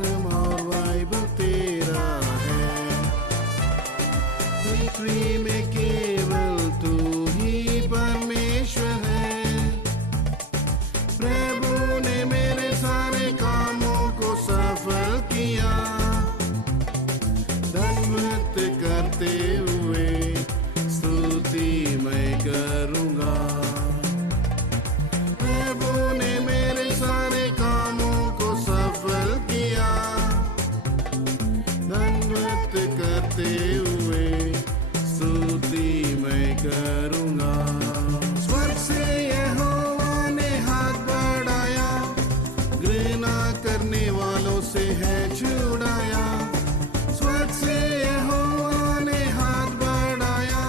पराक्रम और वैभव तेरा है। पृथ्वी में केवल तू ही परमेश्वर है। प्रभु ने मेरे सारे कामों को सफल किया। दंडवत करते हुए स्तुति मैं करूँगा। प्रभु ने मेरे सारे कामों को सफल किया। दंडवत करते हुए स्तुति मैं करूँगा। स्वर्ग से यहोवा ने हाथ बढ़ाया, घृणा करने वालों से है छुड़ाया। स्वर्ग से यहोवा ने हाथ बढ़ाया,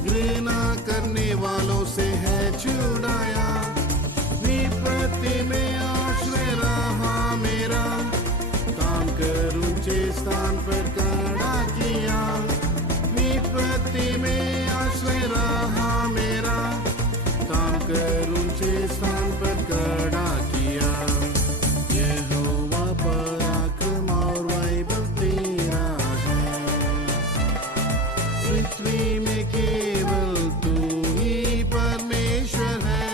घृणा करने वालों से है छुड़ाया। विपत्ति में आश्रय रहा मेरा, काम कर ऊंचे स्थान पर खड़ा किया। विपत्ति में आश्रय रहा मेरा, काम कर ऊंचे स्थान पर खड़ा किया। यहोवा पराक्रम और वैभव तेरा है। पृथ्वी में केवल तू ही परमेश्वर है।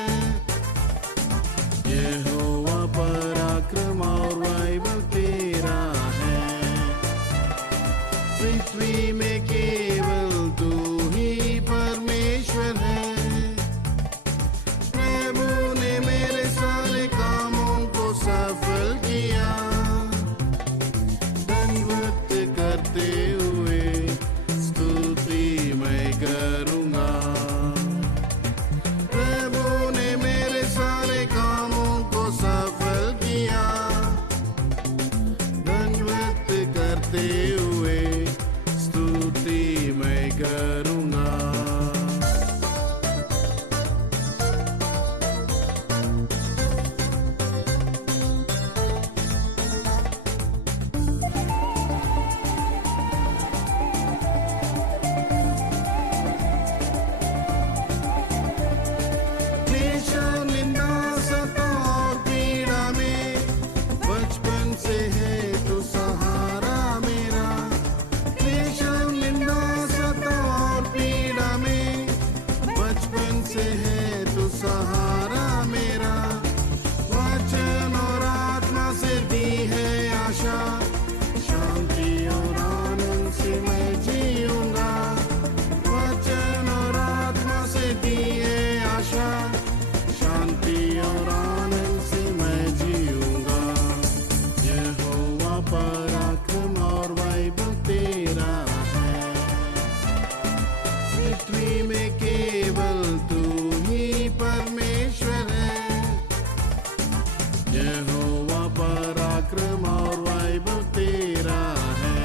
यहोवा पराक्रम और वैभव तेरा है। पृथ्वी में केवल तू ही परमेश्वर है। प्रभु ने मेरे सारे कामों को सफल किया। दंडवत करते हुए स्तुति मैं करूँगा। प्रभु ने मेरे सारे कामों को सफल किया। दंडवत करते हुए स्तुति मैं करूँगा। सहारा मेरा वचन और आत्मा से दी है आशा। शांति और आनंद से मैं जीऊंगा। वचन और आत्मा से दी है आशा। शांति और आनंद से मैं जीऊंगा। यहोवा पराक्रम और वैभव तेरा है। पृथ्वी में केवल तू ही परमेश्वर है। यहोवा पराक्रम और वैभव तेरा है।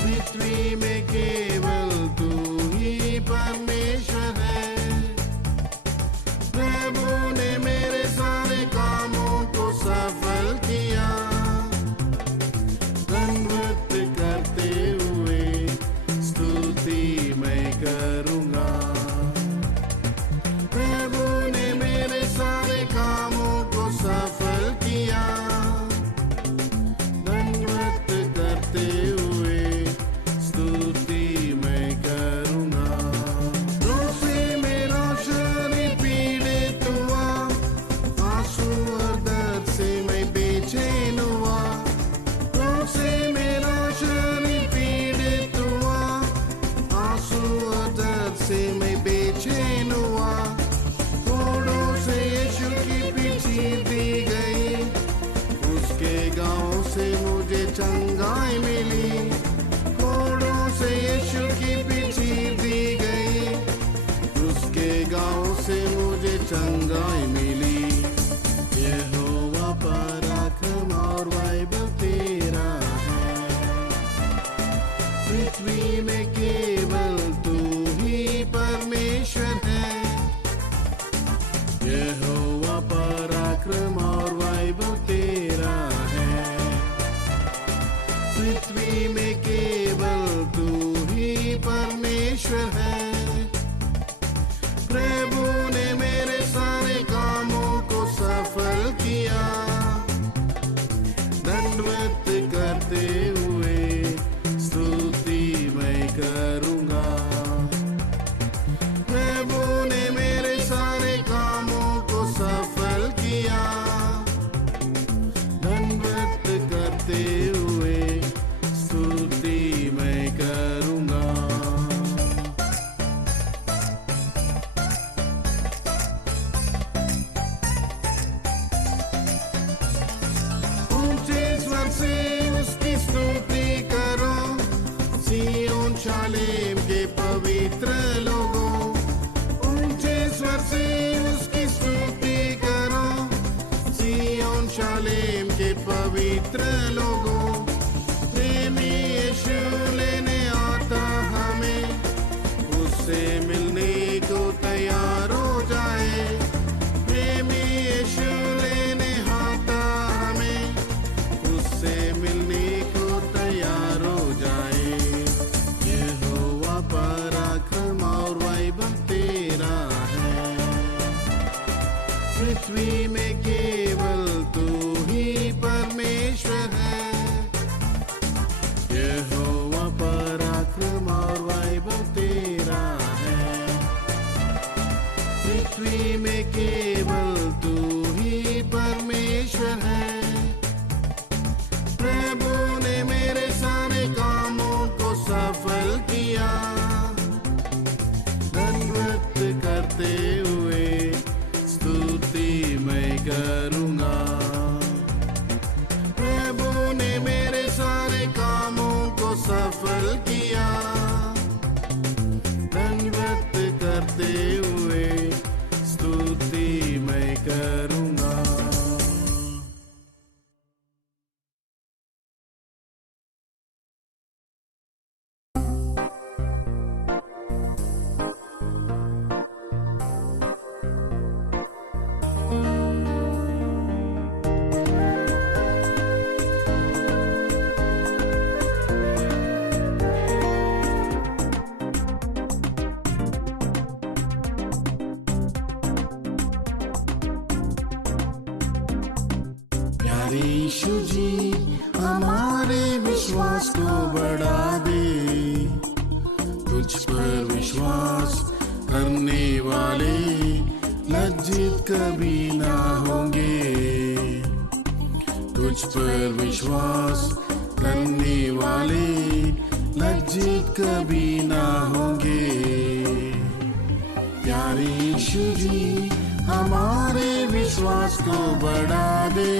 पृथ्वी में केवल तू ही परमेश्वर है। प्रभु ने मेरे सारे कामों को सफल किया। दंडवत करते हुए स्तुति मैं करूँगा। प्रभु ने मेरे सारे कामों को सफल किया। दंडवत करते हुए स्तुति मैं करूँगा। रोग से मेरा शरीर पीड़ित हुआ, आंसू और दर्द से मैं बेचैन हुआ। रोग से मेरा शरीर पीड़ित हुआ, आंसू और दर्द से मैं बेचैन हुआ। से यीशु की पीछे दी गई, उसके गाँव से मुझे चंगाई मिली। कोड़ों से यीशु की पीछे दी गई, उसके गाँव से मुझे चंगाई मिली। यहोवा पराक्रम और वैभव तेरा है। पृथ्वी में केवल तू ही परमेश्वर है। यहोवा पराक्रम और वैभव तेरा है। पृथ्वी करते हुए स्तुति मैं करूँगा। प्रभु ने मेरे सारे कामों को सफल किया, दंडवत करते हुए स्तुति मैं करूँगा। से उसकी स्तुति करो, सिय्योन शालेम के पवित्र लोगों। ऊंचे स्वर से उसकी स्तुति करो, सिय्योन शालेम के पवित्र लोगों। प्रेमी यीशु लेने आता हमें, उससे मिलने को तैयार हो जाए। प्रेमी यीशु लेने आता हमें, उससे मिलने को तैयार हो जाए। यहोवा पराक्रम और वैभव तेरा है, पृथ्वी में केवल तू ही परमेश्वर है। यहोवा पराक्रम और वैभव तेरा है, पृथ्वी में केवल तू ही परमेश्वर है। प्रभु ने मेरे सारे कामों को सफल किया, दंडवत करते हुए स्तुति मैं करूँगा। प्रभु ने मेरे सारे कामों को सफल किया, दंडवत करते हुए स्तुति मैं करूँगा। यीशु जी हमारे विश्वास को बढ़ा दे, तुझ पर विश्वास करने वाले लज्जित कभी ना होंगे। तुझ पर विश्वास करने वाले लज्जित कभी ना होंगे। प्यारे यीशु जी हमारे विश्वास को बढ़ा दे।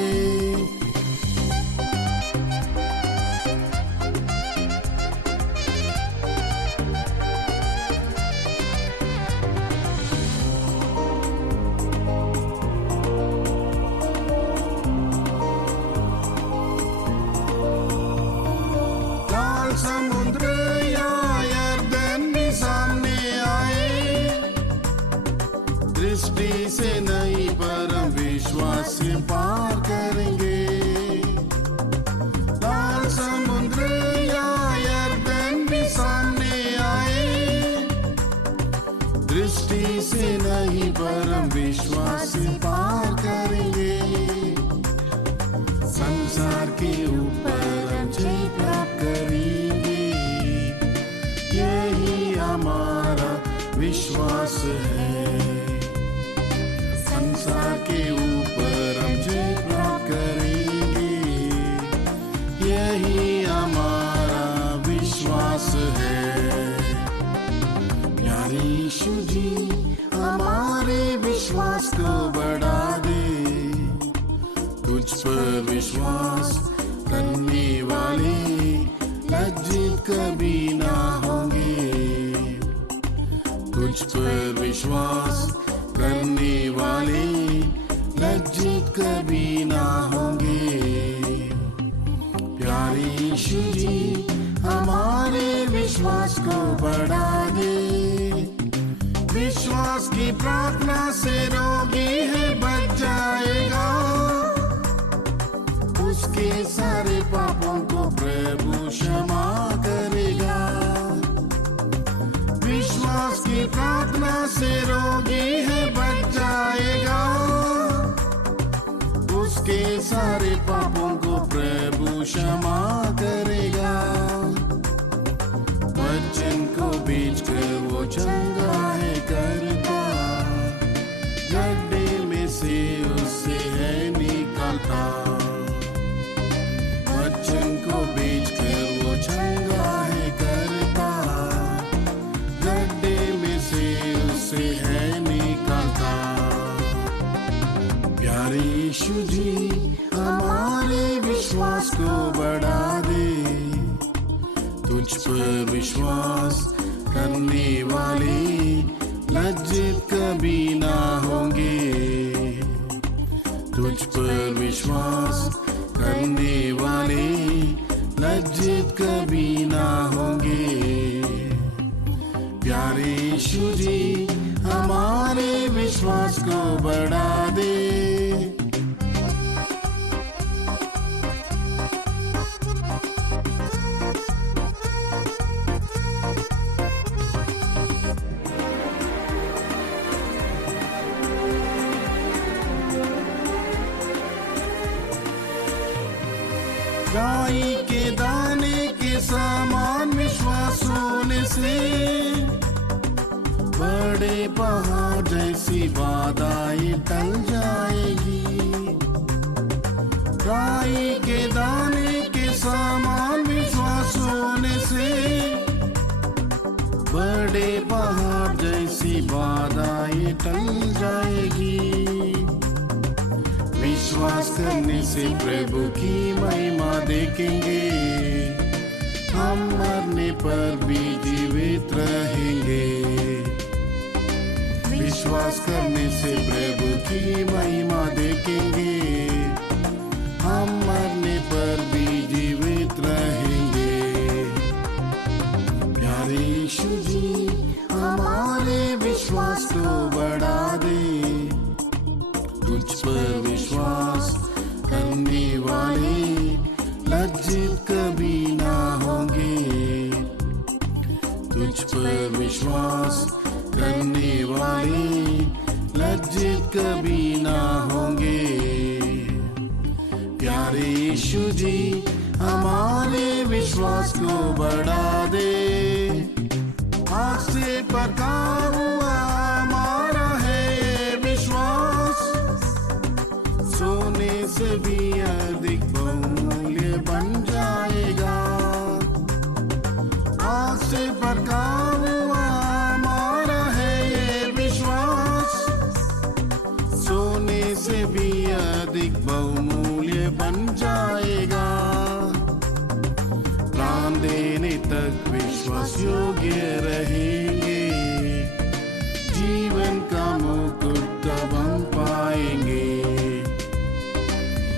लाल समुद्र या यरदन भी सामने आए, दृष्टि से नहीं परम विश्वास से पार करेंगे। लाल समुद्र या यरदन भी सामने आए, दृष्टि से नहीं परम विश्वास से पार करेंगे। संसार के ऊपर हम जय प्राप्त करेंगे, यही हमारा विश्वास है। संसार के ऊपर हम जय प्राप्त करेंगे, यही हमारा विश्वास है। प्यारे यीशु जी हमारे विश्वास को बढ़ा दे, तुझ पर विश्वास करने वाले लज्जित कभी ना होंगे। तुझ पर विश्वास करने वाले लज्जित कभी ना होंगे। प्यारे यीशु जी हमारे विश्वास को बढ़ा दे। विश्वास की प्रार्थना से रोगी है बच जाएगा, उसके सारे पापों को प्रभु क्षमा करेगा। विश्वास की प्रार्थना से रोगी है बच जाएगा, उसके सारे पापों को प्रभु क्षमा करेगा। वचन को बेचकर वो चंगा है करता, गड्ढे में से उसे है निकालता। वचन को बेचकर वो चंगा है करता, गड्ढे में से उसे है निकालता। प्यारे यीशु जी हमारे विश्वास को बढ़ा दे, तुझ पर विश्वास करने वाले लज्जित कभी ना होंगे। तुझ पर विश्वास करने वाले लज्जित कभी ना होंगे। प्यारे यीशु जी हमारे विश्वास को बढ़ा दे। राई के दाने के समान विश्वास होने से बड़े पहाड़ जैसी बाधाएं टल जाएगी। राई के दाने के समान विश्वास होने से बड़े पहाड़ जैसी बाधाएं टल जाएगी। विश्वास करने से प्रभु की महिमा देखेंगे, हम मरने पर भी जीवित रहेंगे। विश्वास करने से प्रभु की महिमा देखेंगे, हम मरने पर भी जीवित रहेंगे। प्यारे यीशु जी हमारे विश्वास को बढ़ा दे, तुझ पर विश्वास करने वाले लज्जित कभी ना होंगे। तुझ पर विश्वास करने वाले लज्जित कभी ना होंगे। प्यारे यीशु जी हमारे विश्वास को बढ़ा दे। आग से पका हुआ हमारा है विश्वास, सोने से भी अधिक बहुमूल्य बन जाएगा। आग से पका हुआ हमारा है ये विश्वास, सोने से भी अधिक बहुमूल्य बन जाएगा। प्राण देने तक विश्वास योग्य रहेंगे, जीवन का मुकुट तब हम पाएंगे।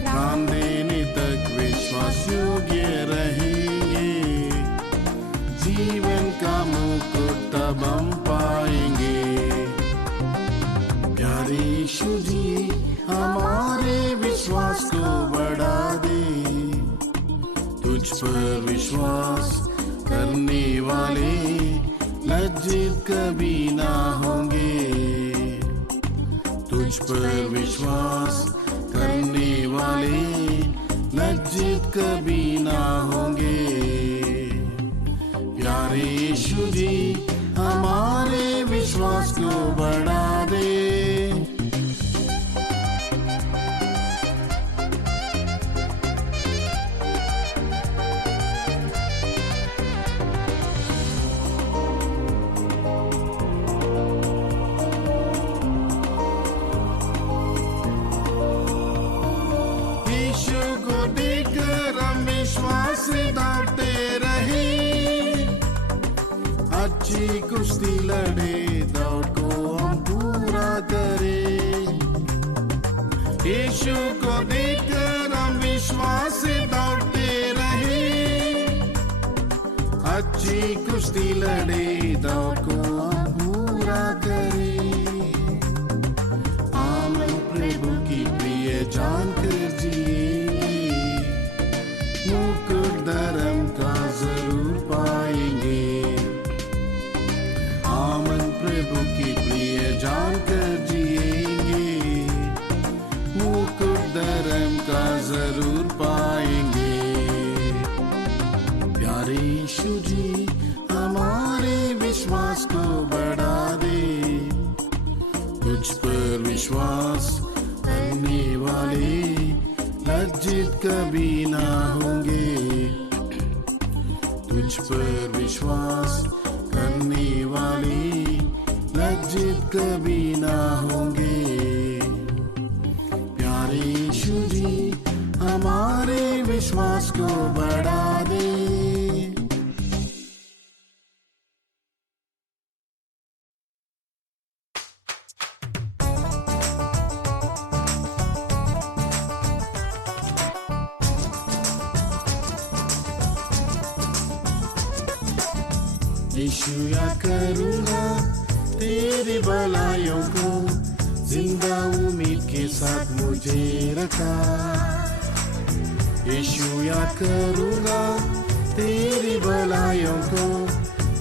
प्राण देने तक विश्वास योग्य रहेंगे, जीवन का मुकुट तब हम पाएंगे। प्यारे यीशु जी हमारे विश्वास को बढ़ा दे, तुझ पर विश्वास करने वाले लज्जित कभी ना होंगे। तुझ पर विश्वास करने वाले लज्जित कभी ना होंगे। प्यारे यीशु जी हमारे विश्वास को बढ़ा दे। अच्छी कुश्ती लड़े, दौड़ को हम पूरा करें। यीशु को देखकर हम विश्वास से दौड़ते रहे। अच्छी कुश्ती लड़े, दौड़ को हम पूरा करें। आमन प्रभु की प्रिय जानकर जिएंगे, मुकुट धर्म का जरूर पाएंगे। आमन प्रभु की प्रिय जानकर जिएंगे, मुकुट धर्म जरूर पाएंगे। प्यारे यीशु जी हमारे विश्वास को बढ़ा दे, तुझ पर विश्वास करने वाले लज्जित कभी ना होंगे। तुझ पर विश्वास करने वाले लज्जित कभी ना होंगे। प्यारे यीशु जी हमारे विश्वास को बढ़ा दे। यीशु याद करूँगा तेरी भलाइयों को, जिंदा उम्मीद के साथ मुझे रखा। यीशु याद करूँगा तेरी भलाइयों को,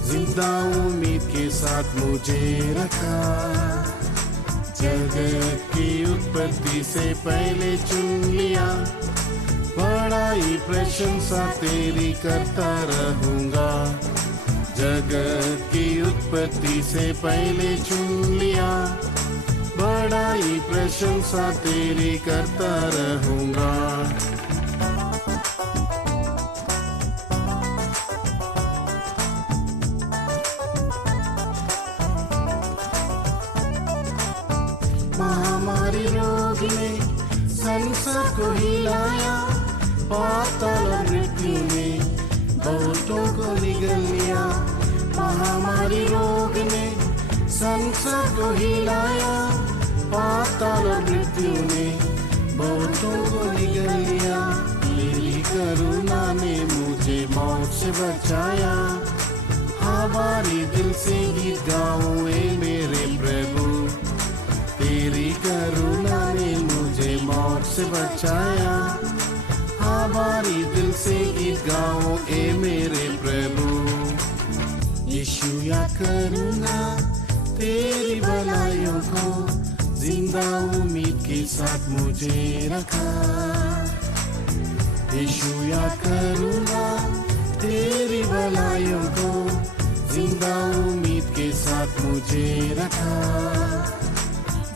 जिंदा उम्मीद के साथ मुझे रखा। जगत की उत्पत्ति से पहले चुन लिया, बड़ाई प्रशंसा तेरी करता रहूँगा। जगत की उत्पत्ति से पहले चुन लिया, बड़ाई प्रशंसा तेरी करता रहूँगा। महामारी रोग ने संसार को हिलाया, पाताल और मृत्यु ने बहुतों को निगल लिया। महामारी रोग ने संसार को हिलाया, पाताल और मृत्यु ने बहुतों को निगल लिया। तेरी करुणा ने मुझे मौत से बचाया, हमारी दिल से गीत गाऊं ए मेरे प्रभु। तेरी करुणा ने मुझे मौत से बचाया, हमारी दिल से गीत गाओ ए मेरे प्रभु। यीशु याद करूँगा तेरी भलाइयों को, जिंदा उम्मीद के साथ मुझे रखा। यीशु याद करूँगा तेरी भलाइयों को, जिंदा उम्मीद के साथ मुझे रखा।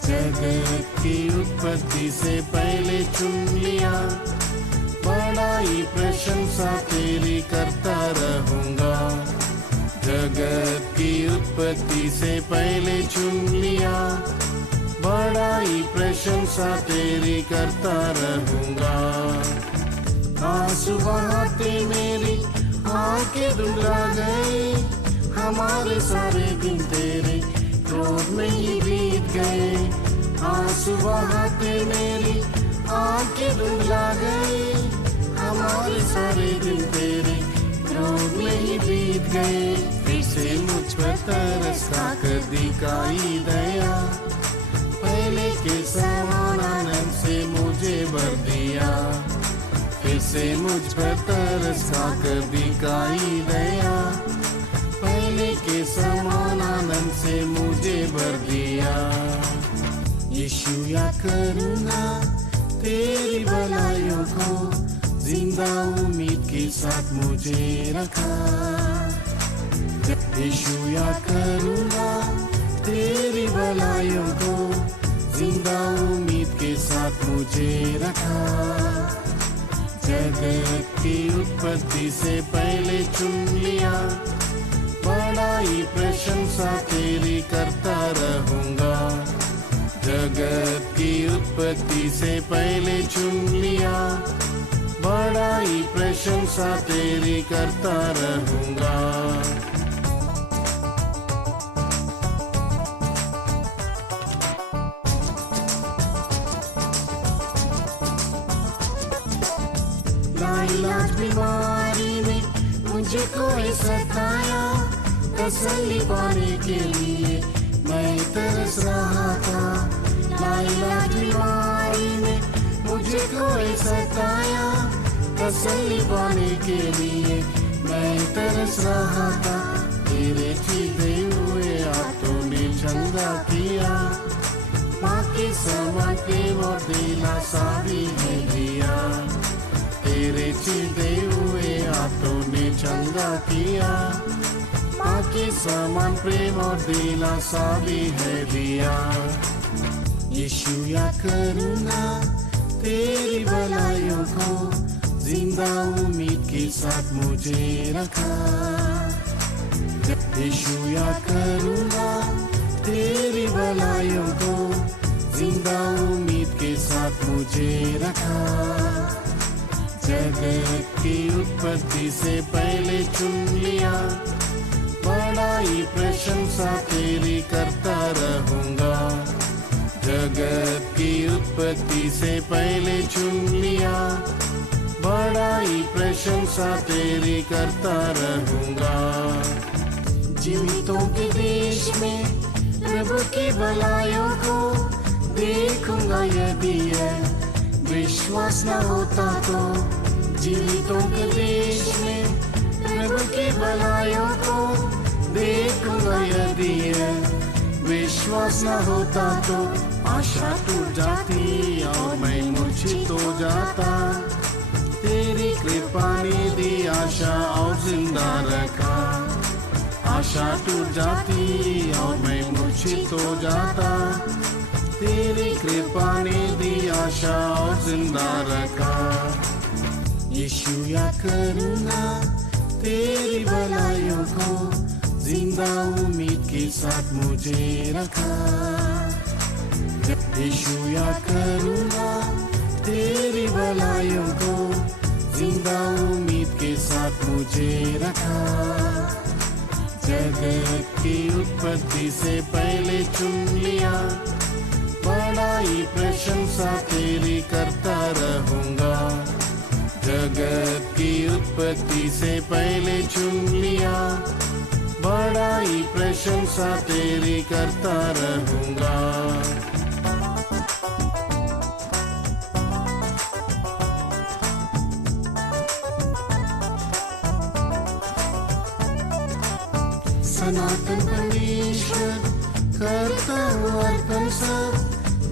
जगत की उत्पत्ति से पहले चुन लिया, बड़ाई प्रशंसा तेरी करता रहूँगा। जगत की उत्पत्ति से पहले चुन लिया, बड़ाई प्रशंसा तेरी करता रहूँगा। आंसू बहाते मेरी आंखें धुंधला गए, हमारे सारे दिन तेरे क्रोध में ही बीत गए। आंसू बहाते मेरी आंखें धुंधला गए, हमारे सारे दिन तेरे क्रोध में ही बीत गए। फिर से मुझ पर तरस खाकर दिखाई दया, पहले के समान आनंद से मुझे भर दिया। फिर से मुझ पर तरस खाकर दिखाई दया, पहले के समान आनंद से मुझे भर दिया। यीशु याद करूँगा तेरी भलाइयों को, जिंदा उम्मीद के साथ मुझे रखा। यीशु याद करूँगा तेरी भलाइयों को, जिंदा उम्मीद के साथ मुझे रखा। जगत की उत्पत्ति से पहले चुन लिया, बड़ाई प्रशंसा तेरी करता रहूँगा। जगत की उत्पत्ति से पहले चुन लिया, बड़ाई प्रशंसा तेरी करता रहूँगा। लाइलाज बीमारी में मुझे कोई सताया, तसल्ली पाने के लिए मैं तरस रहा था। लाइलाज बीमारी में मुझे कोई सताया, तसल्ली पाने के लिए मैं तरस रहा था। तेरे चीते हुए हाथों ने चंगा किया, माँ के समान प्रेम और दिलासा भी है दिया। चिदे हुए हाथों ने चंगा किया। माँ के समान प्रेम और दिलासा भी है दिया। यीशु या करुणा तेरी भलाइयों को जिंदा उम्मीद के साथ मुझे रखा। यीशु या करुणा तेरी भलाइयों को जिंदा उम्मीद के साथ मुझे रखा। जगत की उत्पत्ति से पहले चुन लिया, बड़ाई प्रशंसा तेरी करता रहूंगा। जगत की उत्पत्ति से पहले चुन लिया, बड़ाई प्रशंसा तेरी करता रहूंगा। जीवितों के देश में प्रभु की भलाइयों को देखूंगा। यदि विश्वास न होता तो जीवितों के देश में प्रभु की भलाइयों को देखूंगा। यदि विश्वास न होता तो आशा टूट जाती और मैं मूर्छित हो जाता। तेरी कृपा ने दी आशा और जिंदा रखा। आशा टूट जाती और मैं मूर्छित हो जाता। तेरी कृपा ने दी आशा और जिंदा रखा। यीशु या करुणा तेरी भलाइयों को जिंदा उम्मीद के साथ मुझे रखा। यीशु या करुणा तेरी भलाइयों को जिंदा उम्मीद के साथ मुझे रखा। जगत की उत्पत्ति से पहले चुन लिया, बड़ाई प्रशंसा तेरी करता रहूंगा। जगत की उत्पत्ति से पहले चुन लिया, बड़ाई प्रशंसा तेरी करता रहूंगा। सनातन परमेश्वर करता हूँ अर्पण सब,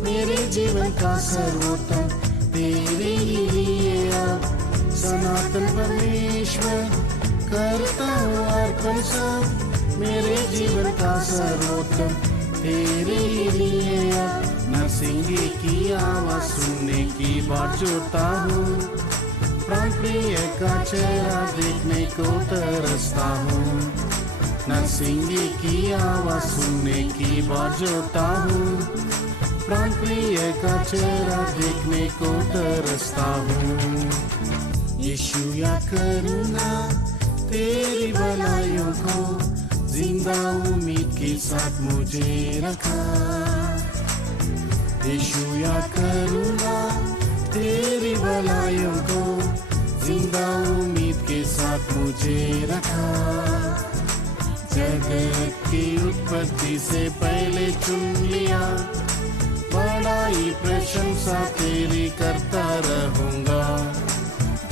मेरे जीवन का सर्वोत्तम तेरे ही लिए अब। सनातन परमेश्वर करता हूँ अर्पण सब, मेरे जीवन का सर्वोत्तम तेरे ही लिए अब। नरसिंह की आवाज सुनने की बाट जोड़ता हूँ, प्राण प्रिय का चेहरा देखने को तरसता हूँ। नरसिंह की आवाज सुनने की बाट जोड़ता हूँ, प्राण प्रिय का चेहरा देखने को तरसता हूँ। यीशु या करुणा तेरी भलाइयों को जिंदा उम्मीद के साथ मुझे रखा। यीशु या करुणा तेरी भलाइयों को जिंदा उम्मीद के साथ मुझे रखा। जगत की उत्पत्ति से पहले चुन लिया, बड़ाई प्रशंसा तेरी करता रहूंगा।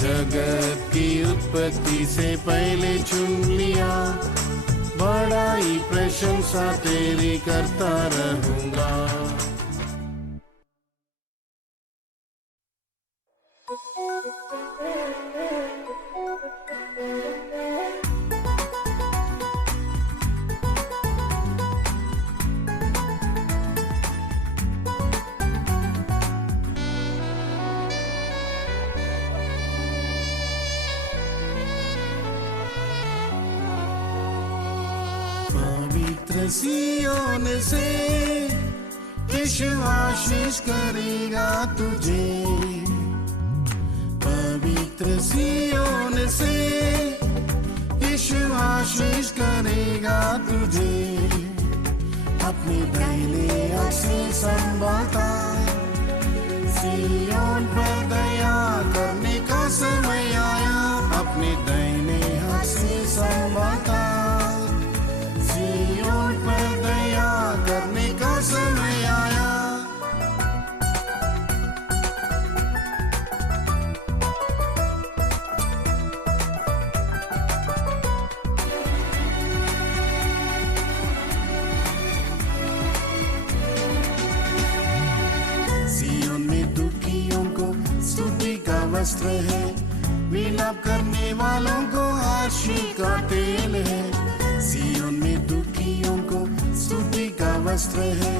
जगत की उत्पत्ति से पहले चुन लिया, बड़ाई प्रशंसा तेरी करता रहूंगा। सियोन से यीशु आशीष करेगा तुझे। पवित्र सियोन से यीशु आशीष करेगा तुझे। अपने दाहिने हाथ से संभालता, सियोन पर दया करने का समय आया। अपने दाहिने हाथ से संभालता, सियोन पर दया करने का समय आया। सियोन में दुखियों को स्तुति का वस्त्र है, विलाप करने वालों को आशी का तेल है। सिय्योन में दुखियों को स्तुति का वस्त्र है।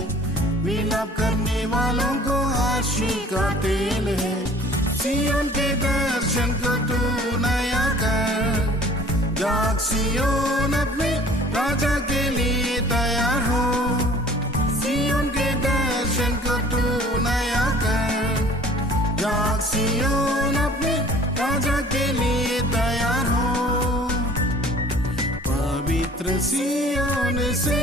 विलाप करने वालों को आशी का तेल है। सिय्योन के दर्शन को तू नया कर। जाग सिय्योन अपने राजा के लिए तैयार हो। सिय्योन के दर्शन को तू नया कर। जाग सिय्योन अपने राजा के लिए तैयार हो। पवित्र सिय्योन से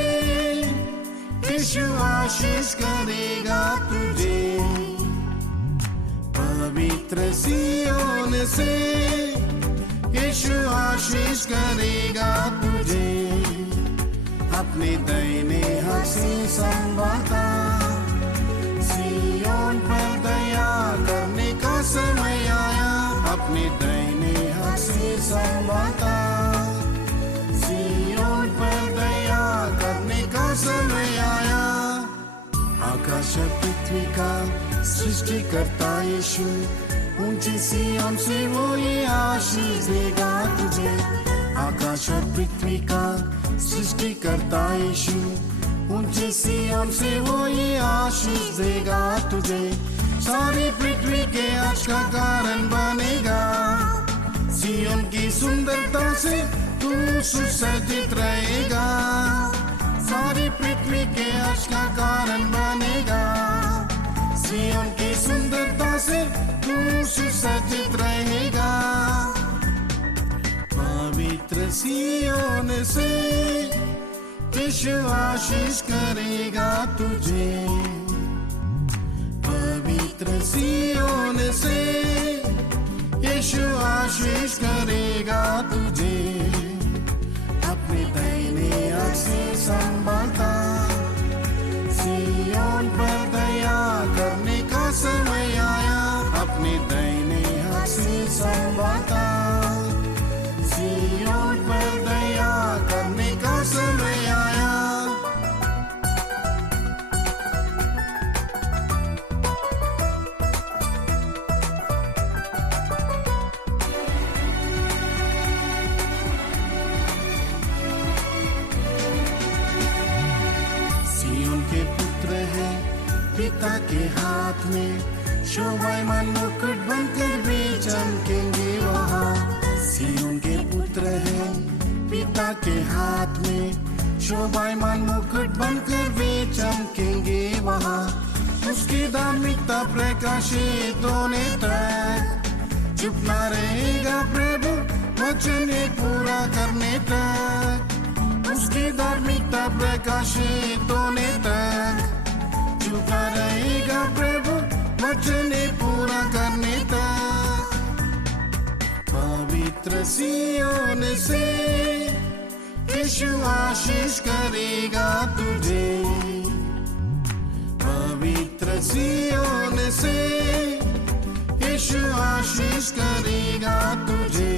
यीशु आशीष करेगा तुझे। पवित्र सिय्योन से यीशु आशीष करेगा तुझे। अपने दाहिने हाथ से संभालता सिय्योन पर दया करने का समय आया। अपने दाहिने हाथ से संभालता सिय्योन पर दया करने का समय आया। आकाश पृथ्वी का सृष्टिकर्ता यीशु ऊंची सिय्योन से वो ये आशीष देगा तुझे। आकाश और पृथ्वी का सृष्टिकर्ता यीशु ऊंची सिय्योन से वो ये आशीष देगा तुझे। सारी पृथ्वी के हर्ष का कारण बनेगा। सिय्योन की सुंदरता से तू सुसज्जित रहेगा। सारी पृथ्वी के हर्ष का कारण बनेगा। सिय्योन की सुंदरता से तू सुसज्जित रहेगा। पवित्र सिय्योन से यीशु आशीष करेगा तुझे। पवित्र सिय्योन से यीशु आशीष करेगा तुझे। अपने दाहिने हाथ से संभालता सिय्योन पर दया करने का समय आया। अपने दाहिने हाथ से संभालता सिय्योन पर दया करने का समय आया। सिय्योन के पुत्र है पिता के हाथ में शोभायमान मुकुट बनकर वे चमकेंगे वहाँ। सिय्योन के पुत्र है पिता के हाथ में शोभायमान मुकुट बनकर वे चमकेंगे वहाँ। उसकी धार्मिकता प्रकाशित होने तक चुप न रहेगा प्रभु वचन पूरा करने तक। उसकी धार्मिकता प्रकाशित होने तक चुप न रहेगा प्रभु वचन पूरा करने तक। पवित्र सिय्योन से यीशु आशीष करेगा तुझे। पवित्र सिय्योन से यीशु आशीष करेगा तुझे।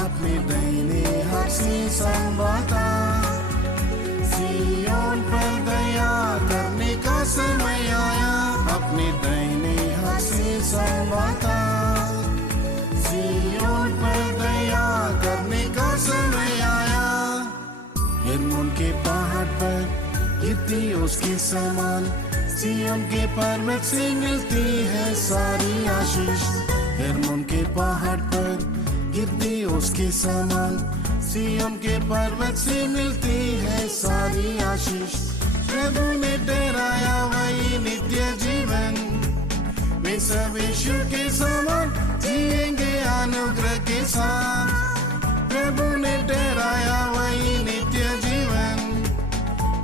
अपने दाहिने हाथ से संभालता सिय्योन पर दया करने का समय आया। अपने दाहिने हाथ से संभालता सिय्योन पर दया करने का समय आया। हेर्मोन के पहाड़ पर गिरती उसके समान सिय्योन के पर्वत से मिलती है सारी आशीष। हेर्मोन के पहाड़ पर गिरती उसके समान सिय्योन के पर्वत से मिलती है सारी आशीष। प्रभु ने ठहराया वही नित्य जीवन। वे सब यीशु के समान जिएंगे अनुग्रह के साथ। प्रभु ने ठहराया वही नित्य जीवन।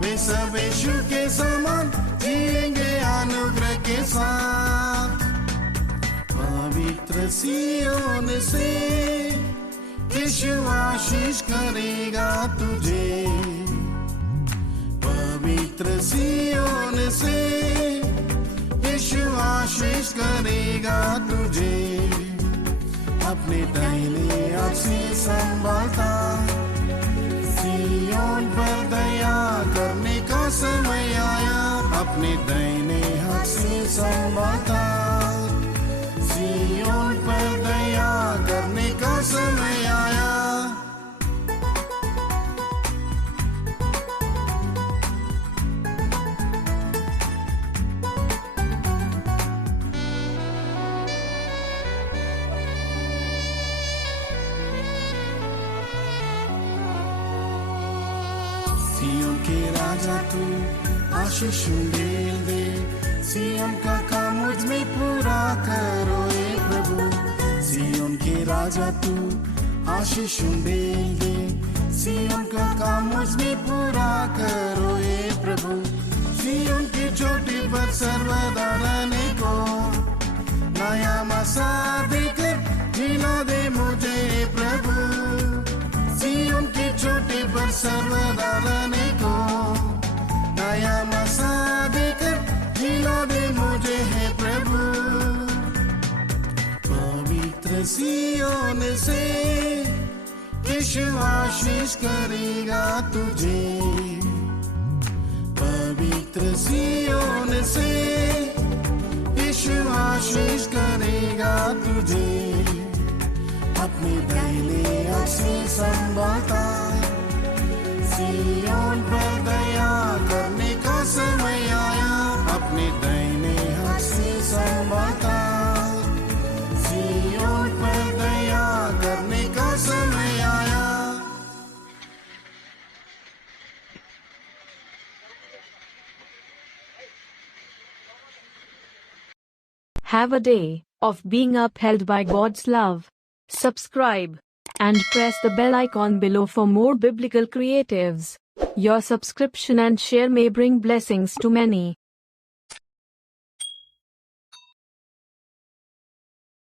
वे सब यीशु के समान जिएंगे अनुग्रह के साथ। पवित्र सिय्योन से यीशु आशीष करेगा तुझे। पवित्र सिय्योन से यीशु आशीष करेगा तुझे। अपने दाहिने हाथ से संभालता सिय्योन पर दया करने का समय आया। अपने दाहिने हाथ से संभालता सिय्योन पर दया सियोन के राजा तू आशीष उंडेल दे, सियोन का काम मुझ में पूरा करो ए प्रभु। सियोन के राजा तू आशीष उंडेल दे, सियोन का काम मुझ में पूरा करो ए प्रभु। सियोन की चोटी पर सर्वदा रहने को नया मसा देकर जिला दे मुझे प्रभु। सियोन की चोटी पर सर्वदा रहने को नया मसा देकर जिला दे मुझे है प्रभु। पवित्र सियोन से यीशु आशीष करेगा तुझे, पवित्र सियोन से यीशु आशीष करेगा तुझे। अपने दाहिने हाथ से संभालता, सियोन पर दया करने का समय आया। अपने दाहिने हाथ से संभालता, सियोन पर दया करने का समय आया। Have a day of being upheld by God's love. Subscribe and press the bell icon below for more biblical creatives. Your subscription and share may bring blessings to many.